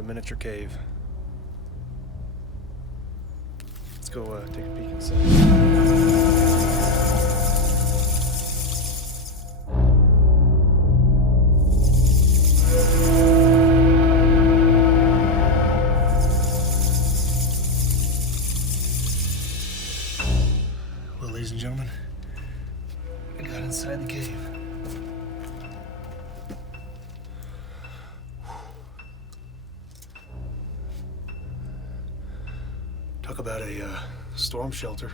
a miniature cave. Let's go take a peek inside. Well, ladies and gentlemen, I got inside the cave. Talk about a storm shelter.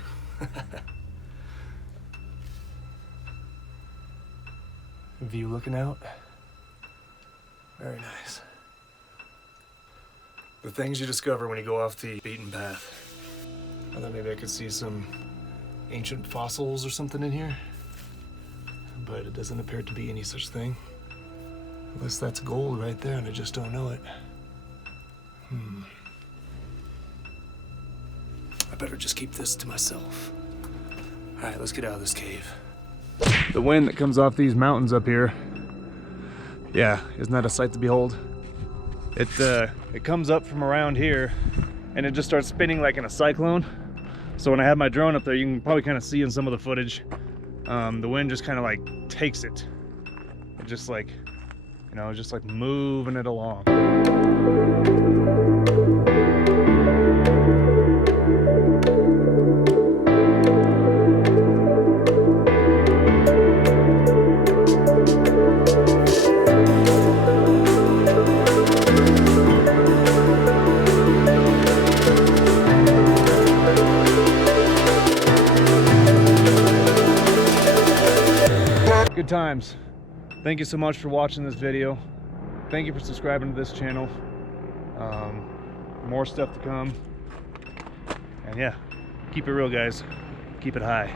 View looking out. Very nice. The things you discover when you go off the beaten path. I thought maybe I could see some ancient fossils or something in here, but it doesn't appear to be any such thing. Unless that's gold right there and I just don't know it. I better just keep this to myself. All right, let's get out of this cave. The wind that comes off these mountains up here, yeah, isn't that a sight to behold? It comes up from around here and it just starts spinning like in a cyclone. So when I have my drone up there, you can probably kind of see in some of the footage, the wind just kind of like takes it. It just like, you know, just like moving it along. Good times. Thank you so much for watching this video. Thank you for subscribing to this channel. More stuff to come. And yeah, keep it real, guys. Keep it high.